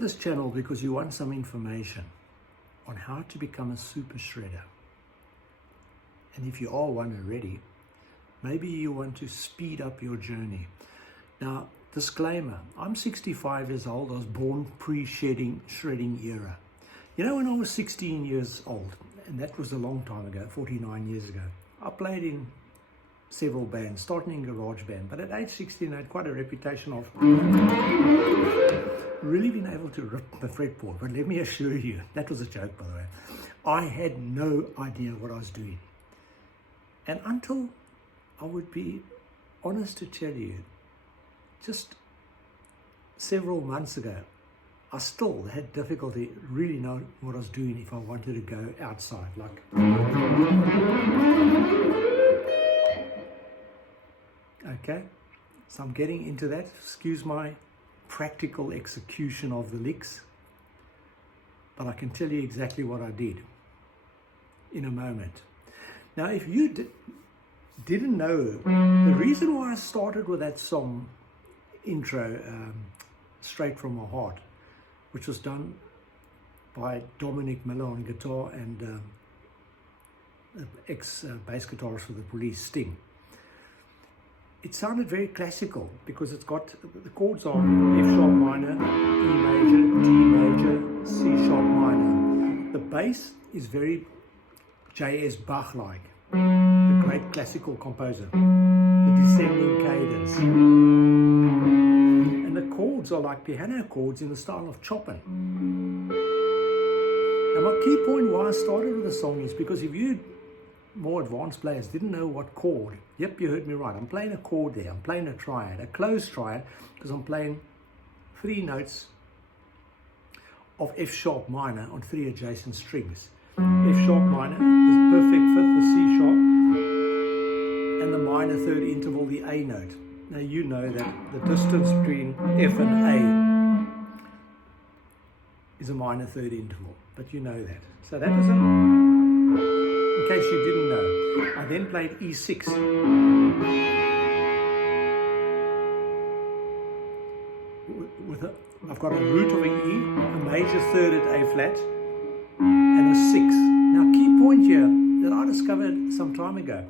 this channel because you want some information on how to become a super shredder. And if you are one already, maybe you want to speed up your journey. Now, disclaimer, I'm 65 years old. I was born pre-shredding era. You know, when I was 16 years old, and that was a long time ago, 49 years ago, I played in several bands, starting in garage band, but at age 16 I had quite a reputation of really being able to rip the fretboard. But let me assure you, that was a joke, by the way. I had no idea what I was doing. And until, I would be honest to tell you, just several months ago, I still had difficulty really knowing what I was doing if I wanted to go outside, like. Okay, so I'm getting into that. Excuse my practical execution of the licks, but I can tell you exactly what I did in a moment. Now, if you didn't know, the reason why I started with that song intro, Straight From My Heart, which was done by Dominic Miller on guitar and ex-bass guitarist for the Police, Sting. It sounded very classical because it's got, the chords are F sharp minor, E major, D major, C sharp minor. The bass is very J.S. Bach-like, the great classical composer. The descending cadence. And the chords are like piano chords in the style of Chopin. Now, my key point why I started with the song is because if you more advanced players didn't know what chord, yep, you heard me right, I'm playing a chord there, I'm playing a triad, a closed triad, because I'm playing 3 notes of F sharp minor on 3 adjacent strings. F sharp minor, the perfect fifth, the C sharp, and the minor third interval, the A note. Now you know that the distance between F and A is a minor third interval, but you know that. So that is in case you didn't know. I then played E6. I've got a root of an E, a major third at A flat, and a 6. Now, key point here that I discovered some time ago.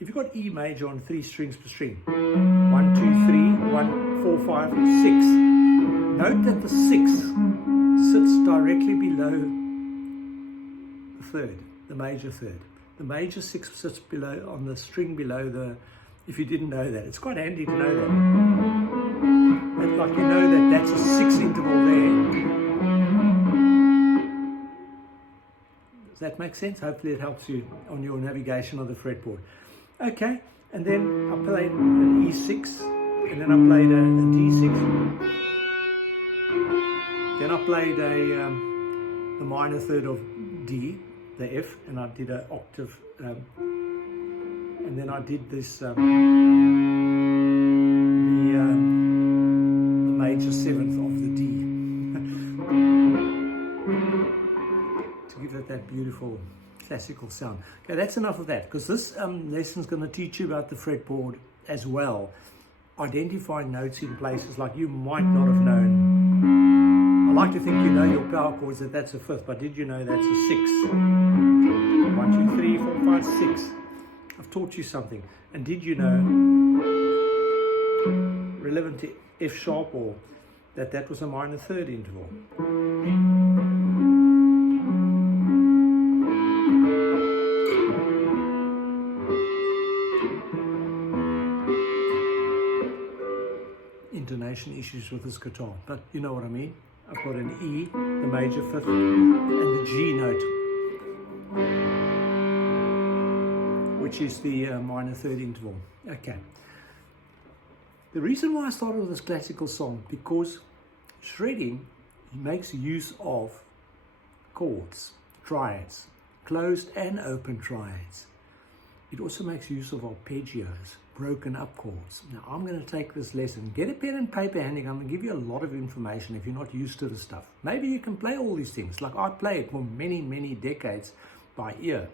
If you've got E major on 3 strings per string, 1, 2, 3, 1, 4, 5, 6. Note that the 6 sits directly below the third. The major third. The major 6 sits below, on the string below the, if you didn't know that. It's quite handy to know that. And like you know that that's a 6 interval there. Does that make sense? Hopefully it helps you on your navigation of the fretboard. Okay, and then I played an E6, and then I played a D6. Then I played the minor third of D, the F, and I did an octave, and then I did this, the major 7th of the D, to give it that beautiful classical sound. Okay, that's enough of that, because this lesson is going to teach you about the fretboard as well, identifying notes in places like you might not have known. I like to think you know your power chords, that that's a 5th, but did you know that's a 6? 1, 2, 3, 4, 5, 6. I've taught you something. And did you know, relevant to F sharp, or that was a minor third interval? Intonation issues with this guitar, but you know what I mean. I've got an E, the major 5th, and the G note, which is the minor third interval. Okay. The reason why I started with this classical song, because shredding makes use of chords, triads, closed and open triads. It also makes use of arpeggios, broken up chords. Now I'm going to take this lesson, get a pen and paper handy. I'm going to give you a lot of information if you're not used to the stuff. Maybe you can play all these things, like I played for many, many decades by ear.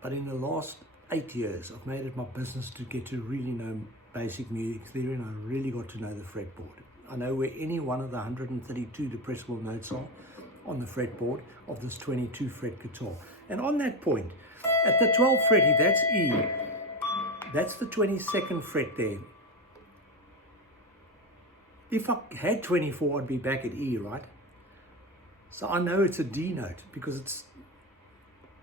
But in the last 8 years, I've made it my business to get to really know basic music theory, and I really got to know the fretboard. I know where any one of the 132 depressible notes are on the fretboard of this 22 fret guitar. And on that point, at the 12th fret, if that's E, that's the 22nd fret there. If I had 24, I'd be back at E, right? So I know it's a D note because it's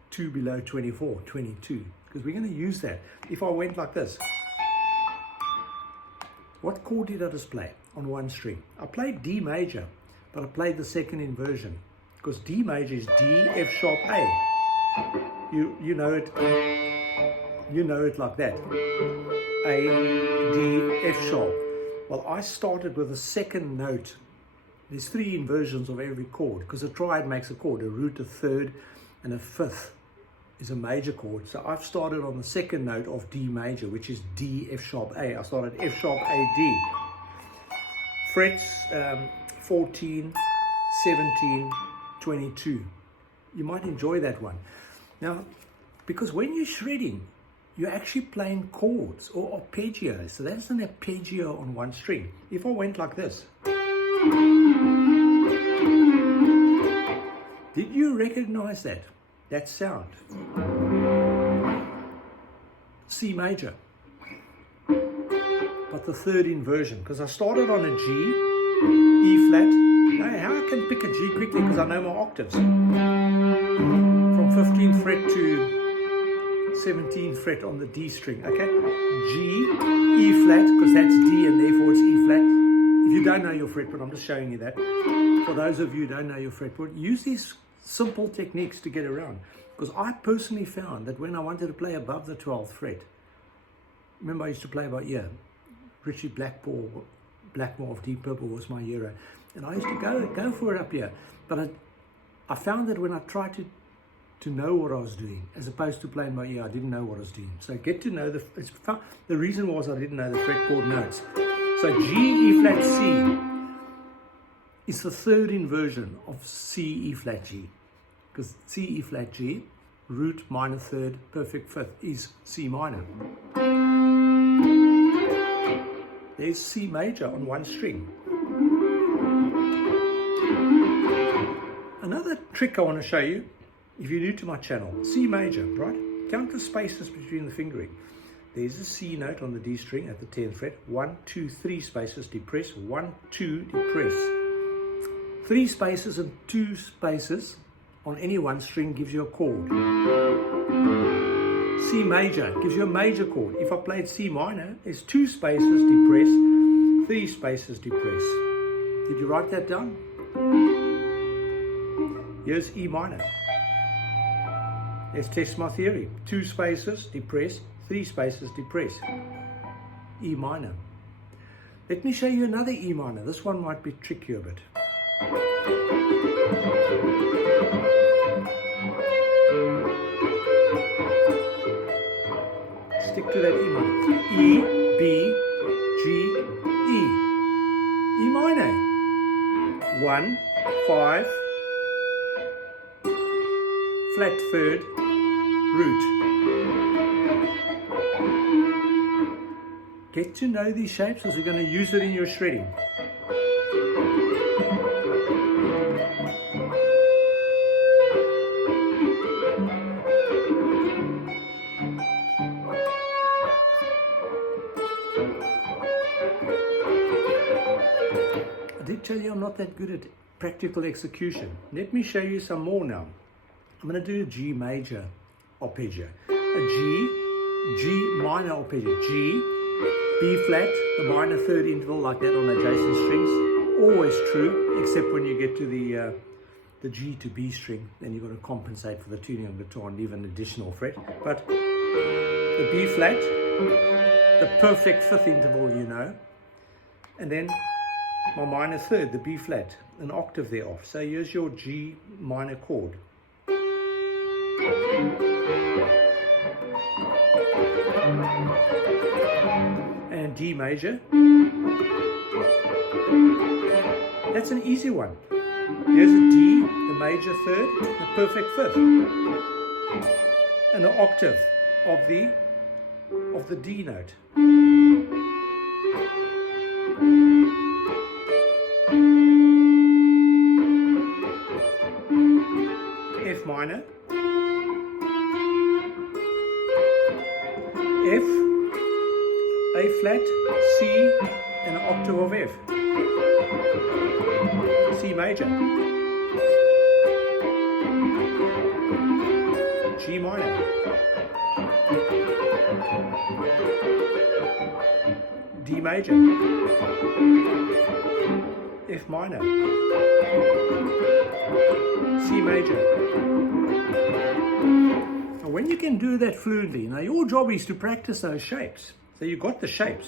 2 below 24, 22, because we're going to use that. If I went like this, what chord did I just play on one string? I played D major, but I played the second inversion because D major is D, F sharp, A. You know it like that. A, D, F sharp. Well, I started with a second note. There's 3 inversions of every chord because a triad makes a chord, a root, a third, and a fifth is a major chord. So I've started on the second note of D major, which is D, F sharp, A. I started F sharp, A, D. Frets 14, 17, 22. You might enjoy that one. Now, because when you're shredding, you're actually playing chords or arpeggios. So that's an arpeggio on one string. If I went like this, did you recognize that? That sound? C major. But the third inversion, because I started on a G, E flat. Now, how I can pick a G quickly because I know my octaves. From 15th fret to 17th fret on the D string, okay? G, E flat, because that's D and therefore it's E flat. If you don't know your fretboard, I'm just showing you that. For those of you who don't know your fretboard, use these simple techniques to get around. Because I personally found that when I wanted to play above the 12th fret, remember I used to play by ear. Richie Blackmore of Deep Purple was my hero. And I used to go for it up here. But I found that when I tried to know what I was doing, as opposed to playing by ear, I didn't know what I was doing. So get to know the reason was I didn't know the fretboard notes. So G, E flat, C is the third inversion of C, E flat, G. Because C, E flat, G, root minor third, perfect fifth is C minor. There's C major on one string. Another trick I want to show you, if you're new to my channel, C major, right? Count the spaces between the fingering. There's a C note on the D string at the 10th fret. 1, 2, 3 spaces, depress. 1, 2, depress. 3 spaces and 2 spaces on any one string gives you a chord. C major gives you a major chord. If I played C minor, there's 2 spaces, depress. 3 spaces, depress. Did you write that down? Here's E minor. Let's test my theory. 2 spaces, depress. 3 spaces, depress. E minor. Let me show you another E minor. This one might be trickier a bit. Stick to that E minor. E, B, G, E. E minor. 1, 5, flat third, root. Get to know these shapes as you're going to use it in your shredding. I did tell you I'm not that good at practical execution. Let me show you some more now. I'm going to do a G major arpeggio, a G minor arpeggio, G, B flat, the minor third interval like that on adjacent strings, always true, except when you get to the G to B string, then you've got to compensate for the tuning of the guitar and leave an additional fret. But the B flat, the perfect fifth interval, you know, and then my minor third, the B flat, an octave there off. So here's your G minor chord. And D major. That's an easy one. Here's a D, the major third, the perfect fifth, and an octave of the D note. flat, C, and an octave of F. C major. G minor. D major. F minor. C major. Now when you can do that fluently, now your job is to practice those shapes. So you got the shapes.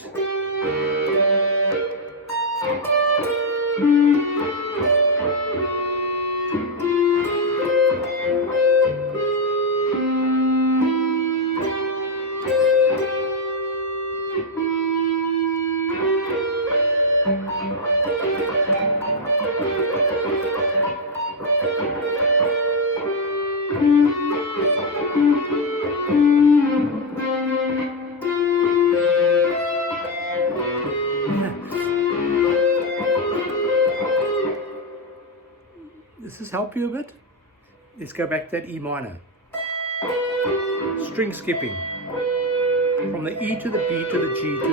Does this help you a bit? Let's go back to that E minor. String skipping. From the E to the B to the G to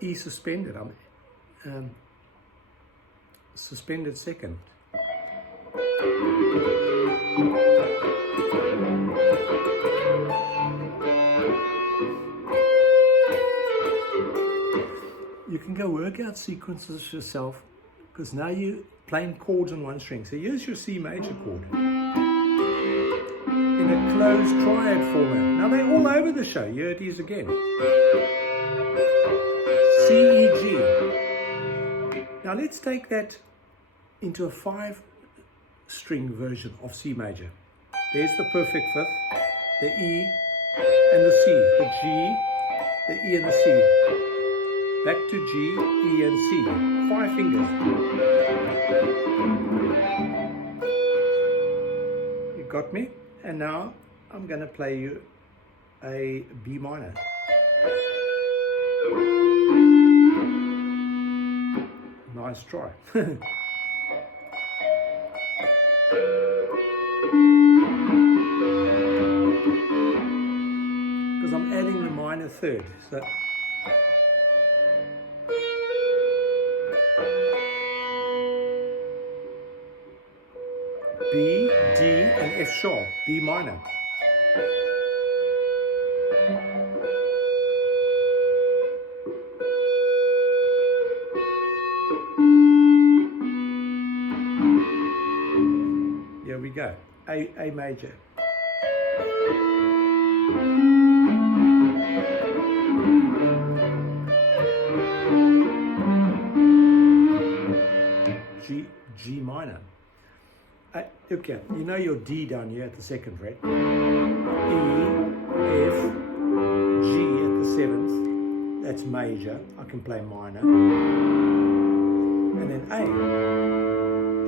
the E. E suspended. Suspended second. You can go work out sequences yourself, because now you're playing chords on one string. So here's your C major chord in a closed triad format. Now they're all over the show. Here it is again. C, E, G. Now let's take that into a 5-string version of C major. There's the perfect fifth, the E and the C, the G, the E and the C. Back to G, E and C. 5 fingers. You got me? And now I'm going to play you a B minor. Nice try. Because I'm adding the minor third. So B, D, and F sharp, B minor. Here we go, A major. G minor. Okay, you know your D down here at the second fret, E, F, G at the 7th, that's major, I can play minor, and then A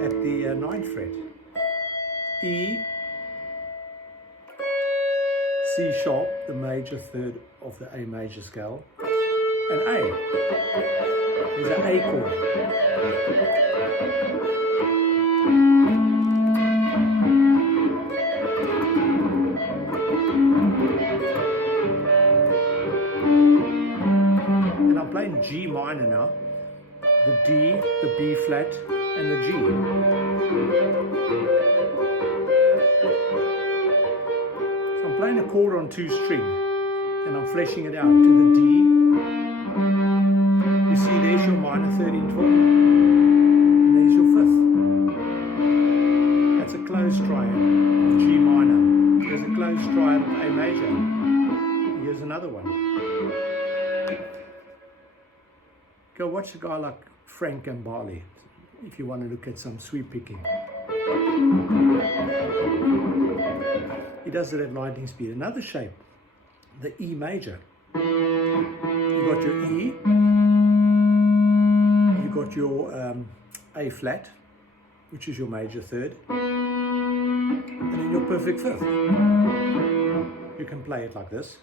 at the 9th fret, E, C sharp, the major third of the A major scale, and A, there's an A chord. G minor now, the D, the B flat, and the G. So I'm playing a chord on 2 string, and I'm fleshing it out to the D. You see, there's your minor 3rd in 12, and there's your 5th. That's a closed triad of G minor. There's a closed triad of A major. Here's another one. Go watch a guy like Frank and Barley if you want to look at some sweep picking. He does it at lightning speed. Another shape, the E major. You got your E, you got your A flat, which is your major third, and then your perfect fifth. You can play it like this.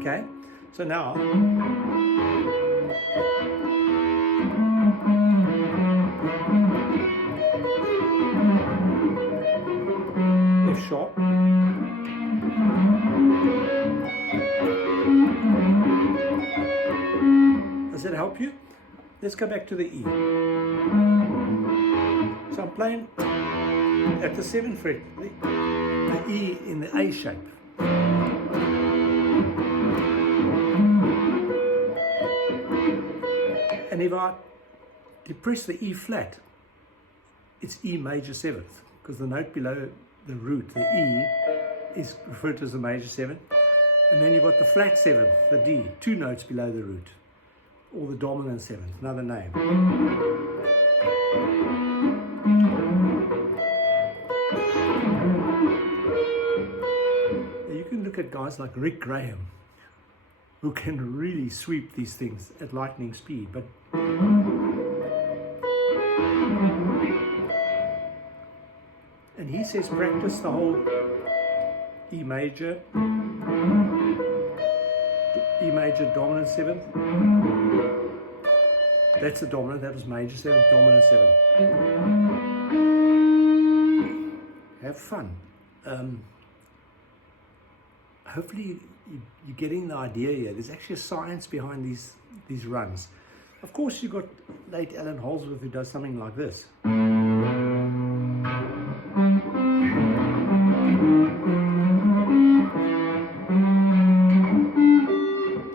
Okay, so now sharp. Does that help you? Let's go back to the E. So I'm playing at the 7th fret, the E in the A shape. And if I depress the E flat, it's E major 7th, because the note below the root, the E, is referred to as the major 7th. And then you've got the flat 7th, the D, 2 notes below the root, or the dominant 7th, another name. You can look at guys like Rick Graham, who can really sweep these things at lightning speed. But and he says practice the whole E major, dominant 7th. That's the dominant, that was major 7th, dominant 7th. Have fun. Hopefully you're getting the idea here. There's actually a science behind these runs. Of course, you've got late Alan Holdsworth, who does something like this.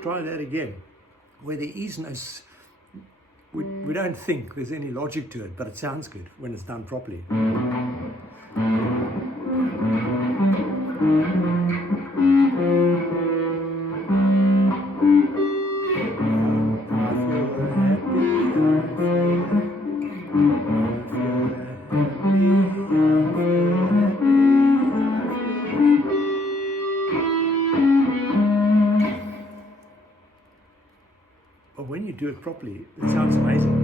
Try that again, where there is no, we don't think there's any logic to it, but it sounds good when it's done properly. But when you do it properly, it sounds amazing.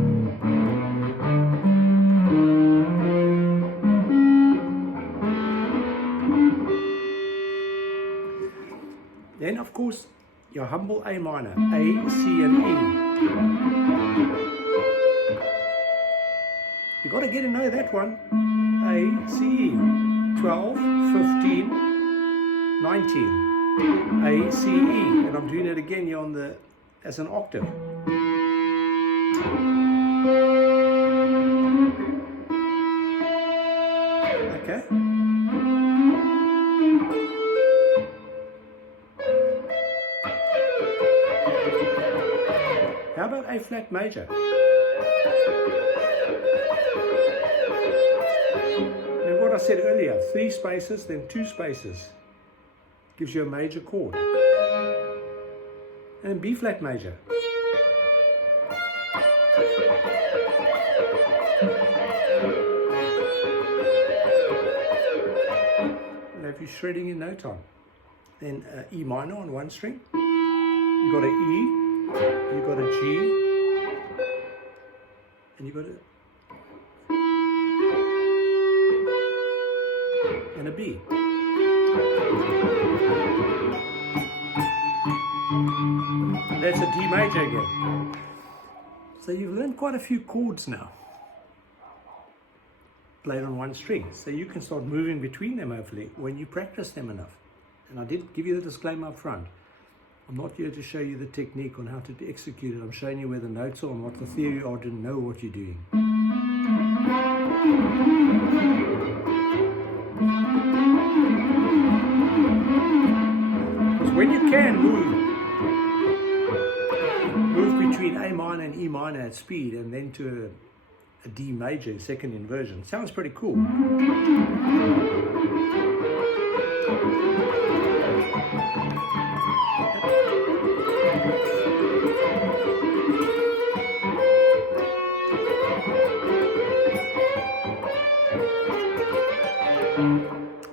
Then, of course, your humble A minor, A, C, and E. You've got to get to know that one. A, C, E. 12, 15, 19. A, C, E. And I'm doing it again here on the as an octave. Okay. How about A flat major? And what I said earlier, 3 spaces, then 2 spaces, gives you a major chord. And B flat major. And if you're shredding in no time, then E minor on 1 string. You got an E, you got a G, and you got a B. And that's a D major again. So you've learned quite a few chords now, played on 1 string. So you can start moving between them, hopefully, when you practice them enough. And I did give you the disclaimer up front. I'm not here to show you the technique on how to execute it. I'm showing you where the notes are and what the theory are to know what you're doing. Because when you can move between A minor and E minor at speed and then to a D major, second inversion, sounds pretty cool.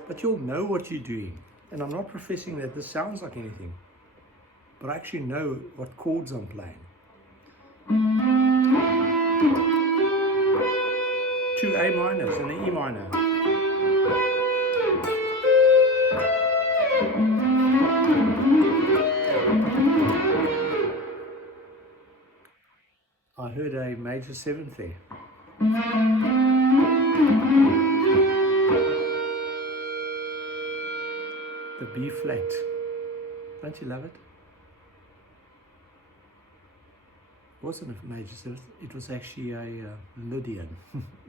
But you'll know what you're doing. And I'm not professing that this sounds like anything, but I actually know what chords I'm playing. 2 A minors and an E minor. I heard a major 7th there. the B flat. Don't you love it? It wasn't a major seventh, it was actually a Lydian,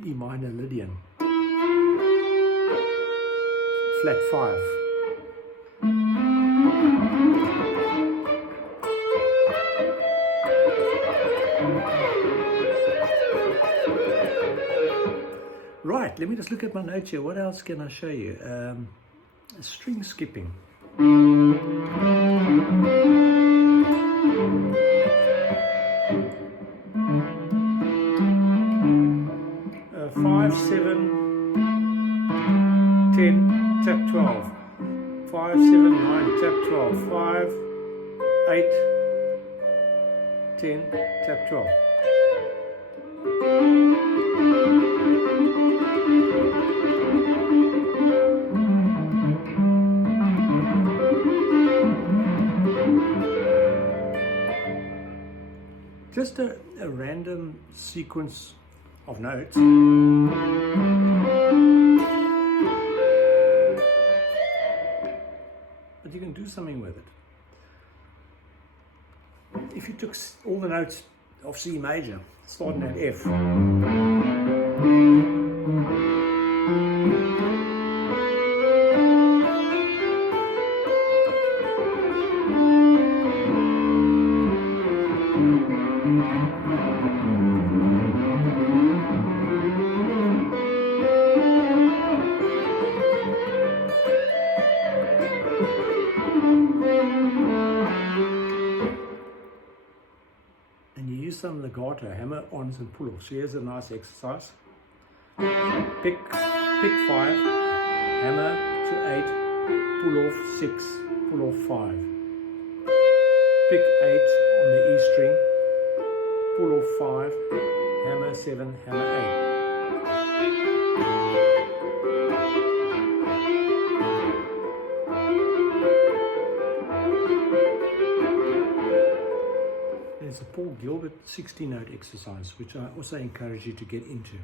E minor Lydian. Flat 5. Right, let me just look at my notes here. What else can I show you? String skipping. 5, 7, 10, tap 12. 5, 7, 9, tap 12. 5, 8, 10, tap 12. Just a random sequence of notes. But you can do something with it. If you took all the notes of C major, starting at F, some legato, hammer ons and pull offs. So here's a nice exercise. Pick 5, hammer to 8, pull off 6, pull off 5. Pick 8 on the E string, pull off 5, hammer 7, hammer 8. There's a Paul Gilbert 60-note exercise, which I also encourage you to get into.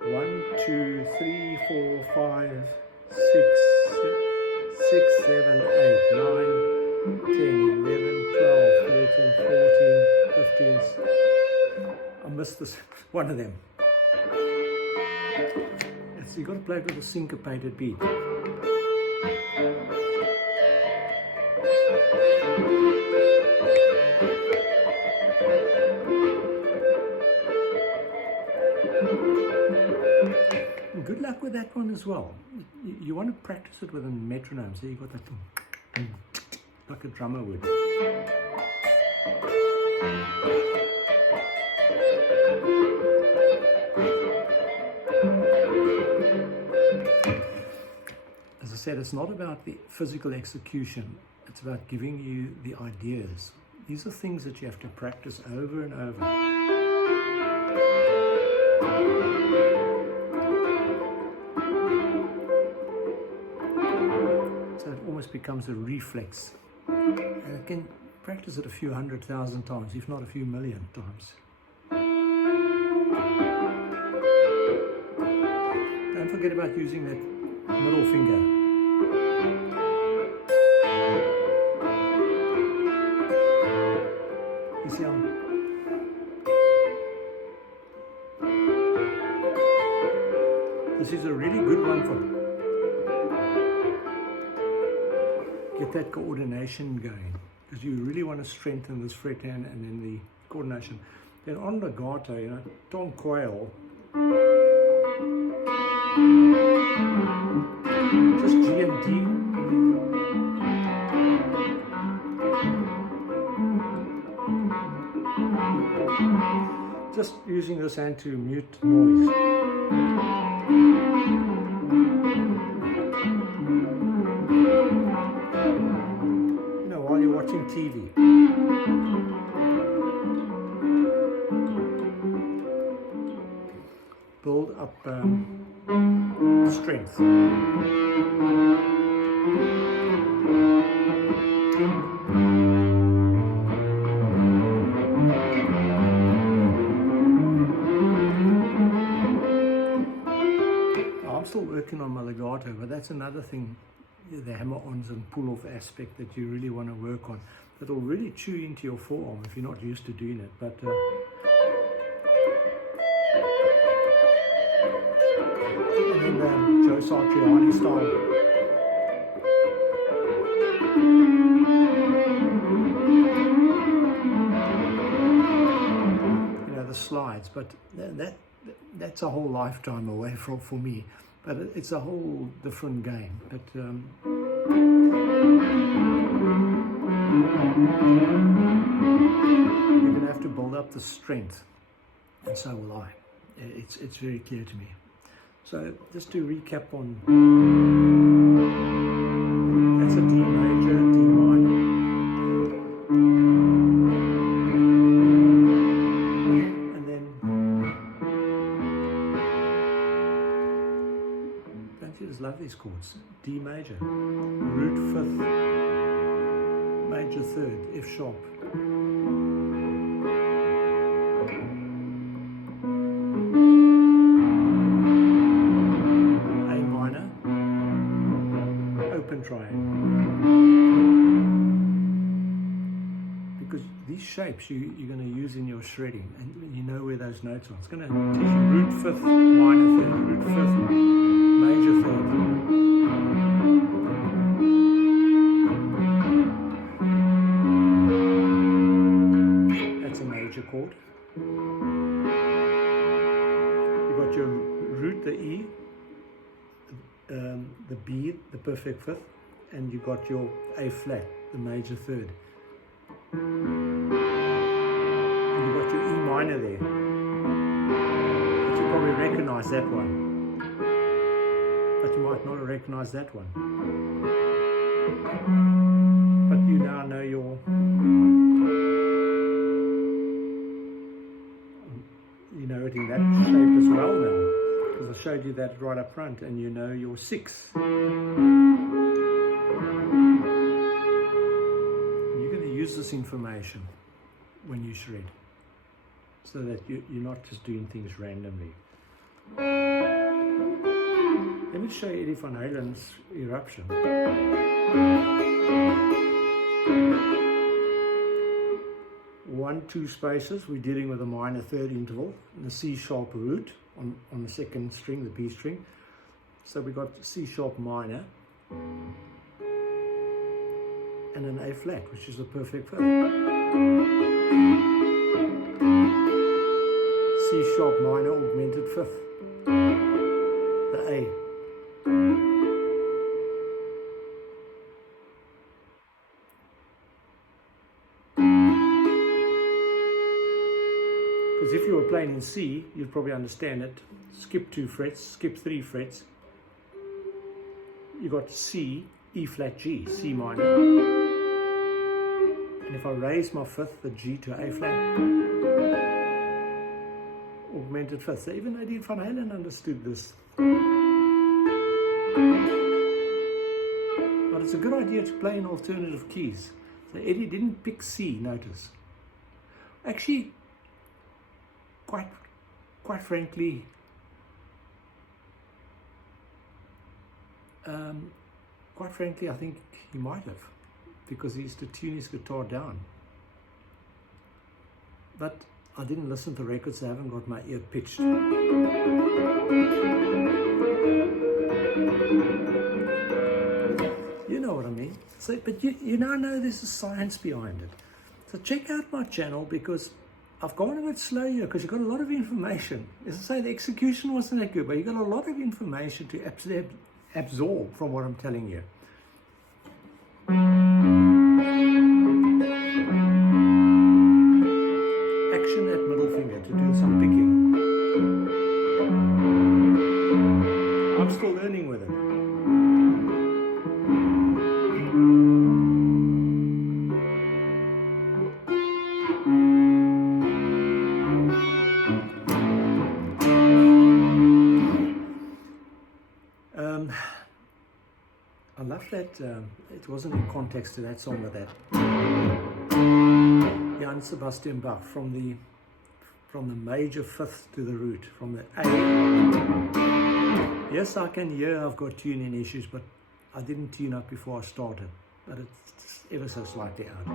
One, 2, 3, 4, 5, 6, 7, 8, 9, 10, 11, 12, 13, 14, 15. I missed this one of them. So you've got to play it with a syncopated beat. And good luck with that one as well. You want to practice it with a metronome, so you've got that like a drummer would. As I said, it's not about the physical execution, it's about giving you the ideas. These are things that you have to practice over and over. So it almost becomes a reflex. And you can practice it a few 100,000 times, if not a few million times. Don't forget about using that middle finger. You see this is a really good one for get that coordination going, because you really want to strengthen this fret hand and then the coordination. Then on legato, you know, tom quail, just G and D. Just using this hand to mute noise. You know, while you're watching TV. Build up strength. legato, but that's another thing, the hammer-ons and pull-off aspect that you really want to work on. That will really chew into your forearm if you're not used to doing it. But and then the Joe Satriani style. You know, the slides, but that's a whole lifetime away for me. But it's a whole different game. But you're going to have to build up the strength, and so will I. It's very clear to me. So just to recap on, that's a D major, D minor, and then don't you just love these chords? D major, root fifth, major third, F sharp. Triad, because these shapes you're going to use in your shredding, and you know where those notes are. It's going to teach you root fifth, minor third, root fifth, major third. That's a major chord. You've got your root, the E, the B, the perfect fifth, and you got your A flat, the major third. And you got your E minor there. But you probably recognize that one. But you might not recognize that one. But you now know your, you know it in that shape as well now. Because I showed you that right up front, and you know your six. You're going to use this information when you shred, so that you're not just doing things randomly. Let me show you Eddie Van Halen's Eruption. 1, 2 spaces, we're dealing with a minor third interval and a C sharp root on the second string, the B string. So we got C sharp minor and an A flat, which is the perfect fifth. C sharp minor augmented fifth, the A. Because if you were playing in C, you'd probably understand it. Skip 2 frets, skip 3 frets. You got C, E flat G, C minor. And if I raise my fifth, the G to A flat, augmented fifth. So even Eddie Van Halen understood this. But it's a good idea to play in alternative keys. So Eddie didn't pick C, notice. Actually, quite frankly, I think he might have, because he used to tune his guitar down. But I didn't listen to records, so I haven't got my ear pitched. You know what I mean? So, but you now know there's a science behind it. So check out my channel, because I've gone a bit slow here because you've got a lot of information. As I say, the execution wasn't that good, but you've got a lot of information to absorb from what I'm telling you. Action at middle finger to do some picking. I'm still learning with it. I love that it wasn't in context to that song, but that Johann Sebastian Bach, from the major fifth to the root, from the A Yes, I can hear I've got tuning issues, but I didn't tune up before I started, but it's just ever so slightly out.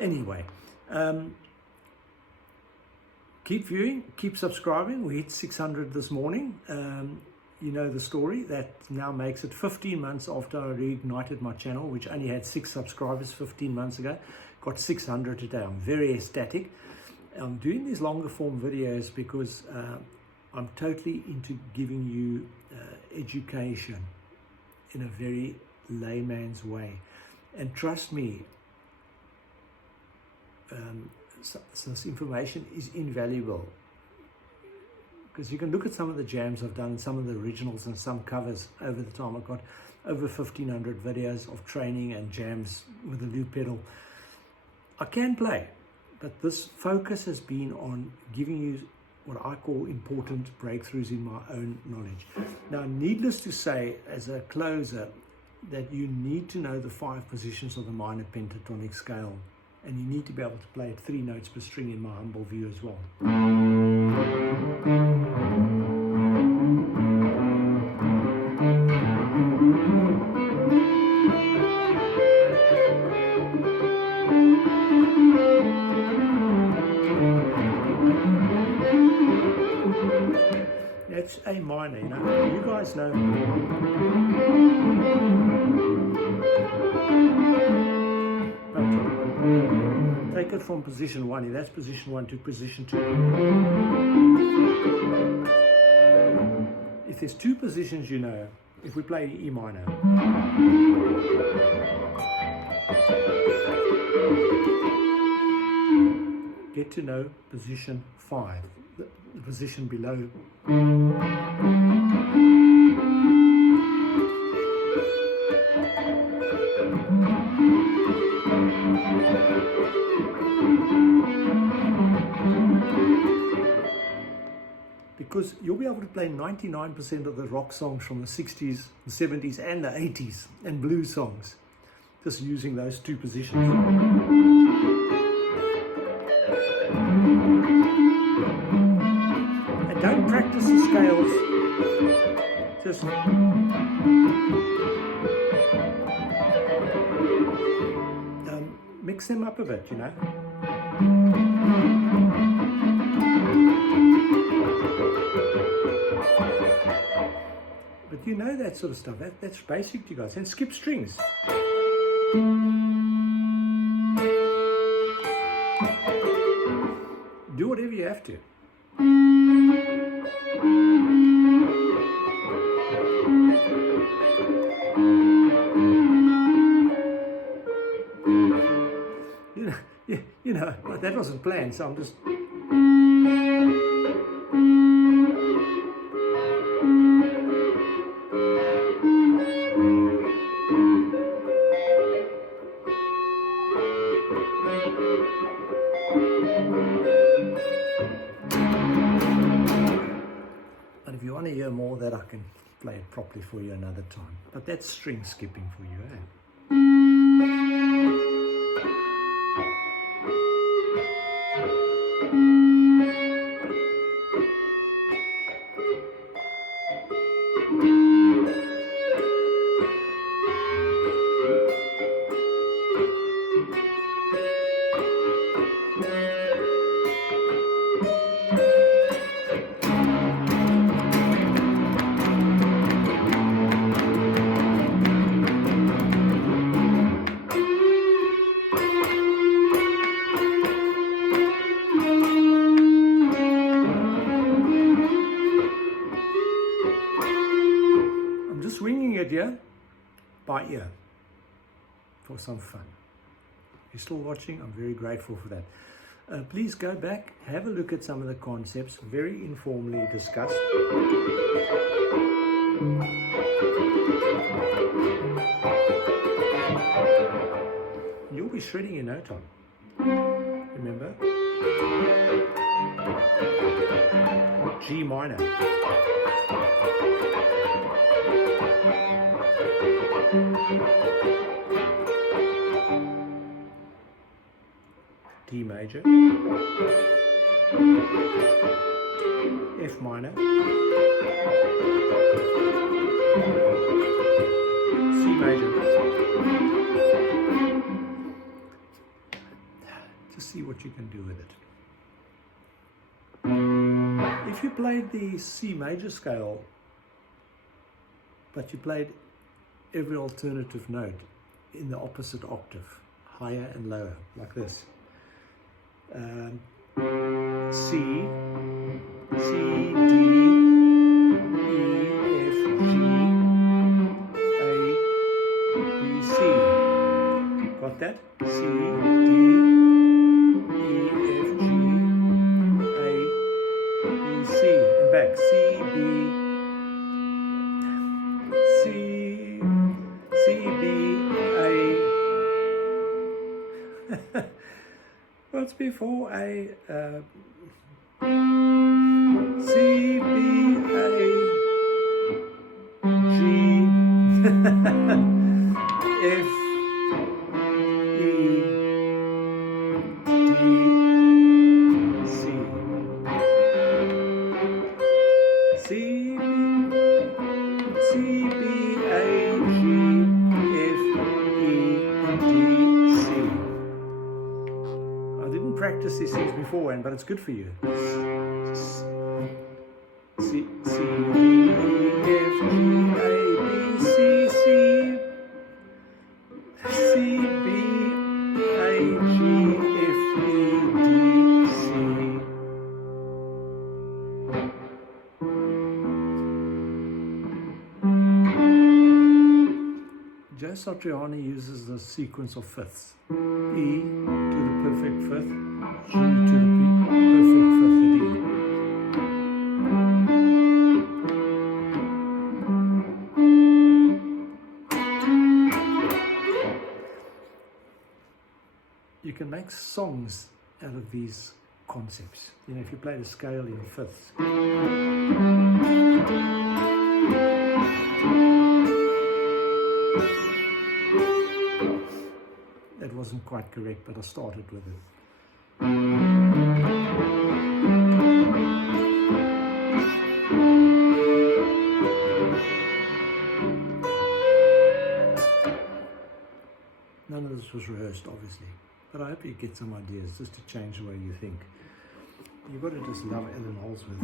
Anyway, keep viewing, keep subscribing. We hit 600 this morning. You know the story. That now makes it 15 months after I reignited my channel, which only had 6 subscribers 15 months ago. Got 600 today. I'm very ecstatic. I'm doing these longer form videos because I'm totally into giving you education in a very layman's way. And trust me, so this information is invaluable. Because you can look at some of the jams I've done, some of the originals and some covers over the time. I've got over 1,500 videos of training and jams with the loop pedal. I can play, but this focus has been on giving you what I call important breakthroughs in my own knowledge. Now, needless to say, as a closer, that you need to know the 5 positions of the minor pentatonic scale, and you need to be able to play it 3 notes per string in my humble view as well. That's A minor, you know. You guys know. Take it from position 1, that's position 1 to position 2. If there's 2 positions, you know, if we play E minor, get to know position 5, the position below. Because you'll be able to play 99% of the rock songs from the 60s, the 70s and the 80s and blues songs just using those 2 positions. And don't practice the scales, just mix them up a bit, you know. But you know that sort of stuff, that's basic to you guys. And skip strings. Do whatever you have to. You know, that wasn't planned, so I'm just... And if you want to hear more of that, I can play it properly for you another time. But that's string skipping for you, eh? Here by ear for some fun. If you're still watching, I'm very grateful for that. Please go back, have a look at some of the concepts, very informally discussed. You'll be shredding in no time. Remember? G minor. D major, F minor, C major. Just see what you can do with it. If you played the C major scale, but you played every alternative note in the opposite octave, higher and lower, like this. C, C, D, E, F, G, A, B, C. Got that? C, D, E, F, G, A, B, C. And back. C, B, C, C, B, A. What's before A? C, B, A, G, F, E, D, C. C, C, B, A, G, F, E, D, C. I didn't practice these things beforehand, but it's good for you. C, C, D, E, F, G, A, B, C, C, C, B, A, G, F, E, D, C. Joe Satriani uses the sequence of fifths. E to the perfect fifth, G to the perfect fifth, the D. You can make songs out of these concepts. You know, if you play the scale in fifths. That wasn't quite correct, but I started with it. None of this was rehearsed, obviously, but I hope you get some ideas just to change the way you think. You've got to just love Alan Holdsworth.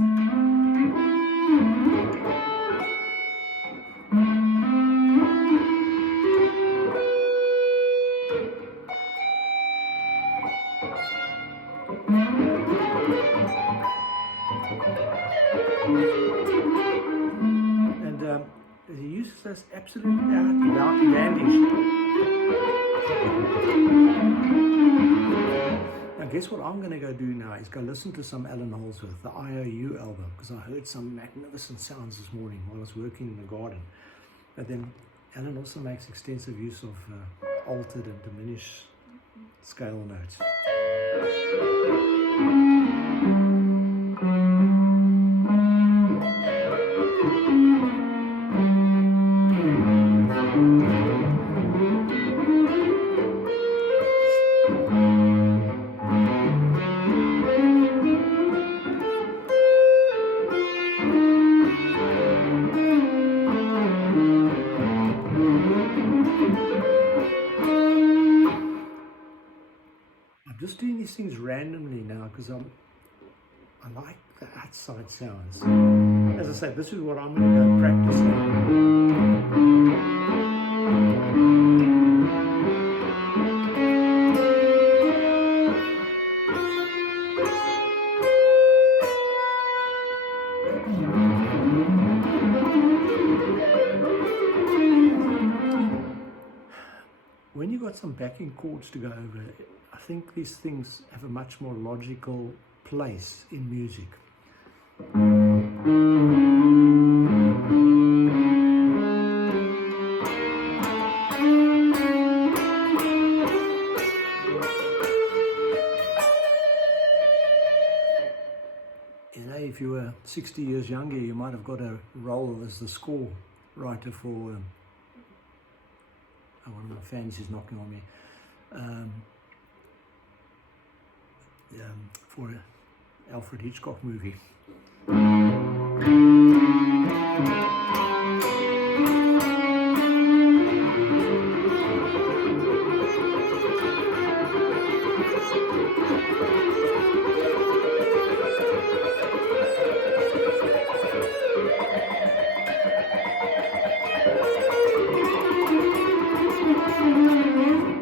And he uses this absolute outlandish. Now guess what I'm going to go do now is go listen to some Alan Holdsworth, the IOU album, because I heard some magnificent sounds this morning while I was working in the garden. But then Alan also makes extensive use of altered and diminished scale notes. I'm just doing these things randomly now because I like the outside sounds. As I said, this is what I'm going to go practice When you've got some backing chords to go over, I think these things have a much more logical place in music. You know, if you were 60 years younger, you might have got a role as the score writer for one of my fans is knocking on me. for an Alfred Hitchcock movie.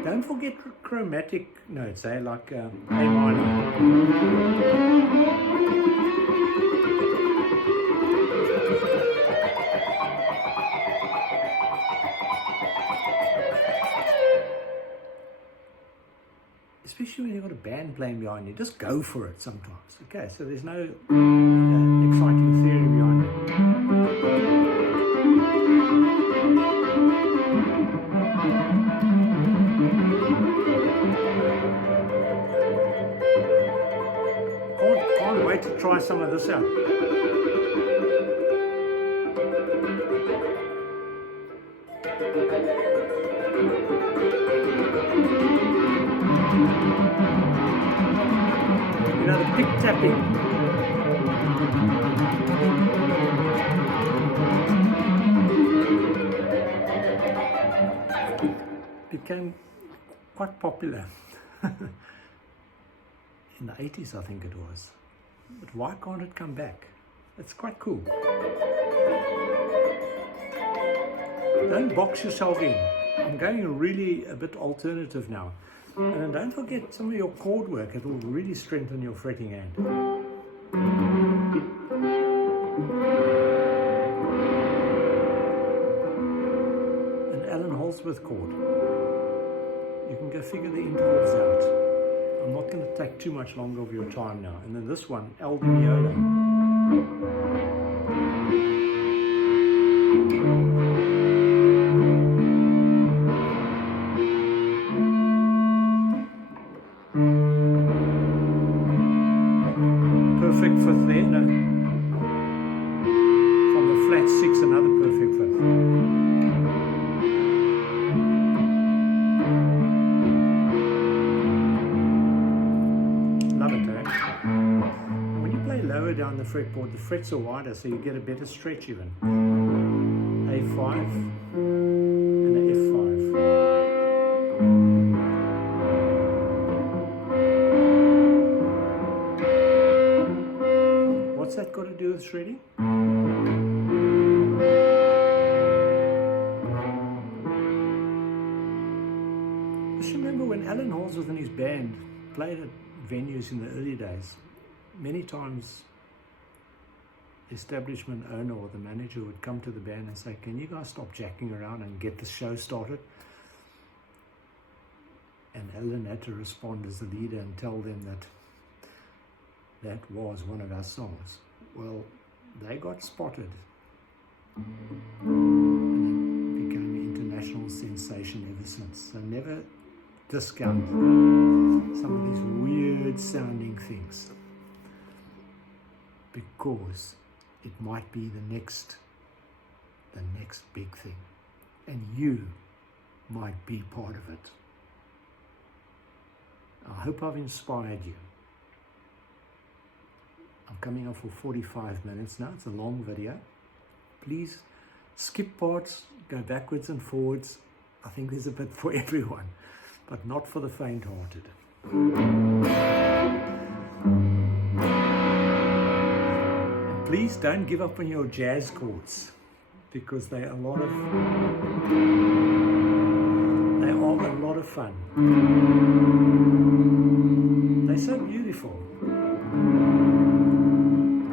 Don't forget chromatic notes, like A minor. Especially when you've got a band playing behind you, just go for it sometimes. Okay, so there's no exciting theory behind it. Can't wait to try some of this out. You know, the pick tapping. Became quite popular in the 80s, I think it was. But why can't it come back? It's quite cool. Don't box yourself in. I'm going really a bit alternative now. And then don't forget some of your chord work. It will really strengthen your fretting hand. An Alan Holdsworth chord. You can go figure the intervals out. I'm not going to take too much longer of your time now. And then this one, El Di Meola. Perfect fifth there, no. From the flat six, another perfect fifth. Down the fretboard, the frets are wider, so you get a better stretch even. A5 and an F5. What's that got to do with shredding? Just remember when Alan Holdsworth and his band played at venues in the early days, many times the establishment owner or the manager would come to the band and say, can you guys stop jacking around and get the show started? And Alan had to respond as the leader and tell them that that was one of our songs. Well, they got spotted and it became an international sensation ever since. So never discount some of these weird sounding things, because it might be the next big thing, and you might be part of it. I hope I've inspired you. I'm coming up for 45 minutes now. It's a long video. Please skip parts, go backwards and forwards. I think there's a bit for everyone, but not for the faint-hearted. Please don't give up on your jazz chords, because they are a lot of fun. They're so beautiful.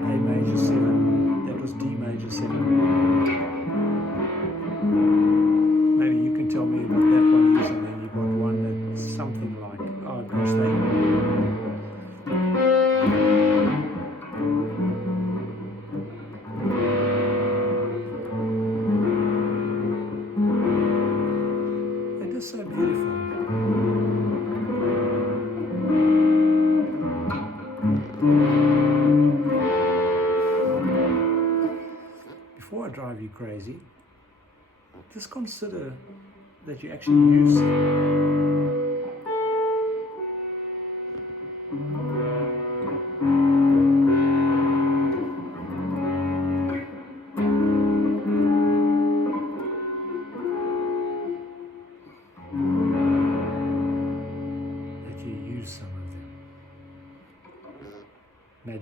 A major 7, that was D major 7. Maybe you can tell me what that one is, and then you've got one that's something like, oh gosh, they're just so beautiful. Before I drive you crazy, just consider that you actually use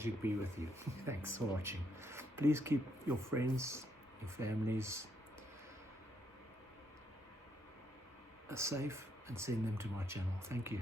magic be with you. Thanks for watching. Please keep your friends, your families safe and send them to my channel. Thank you.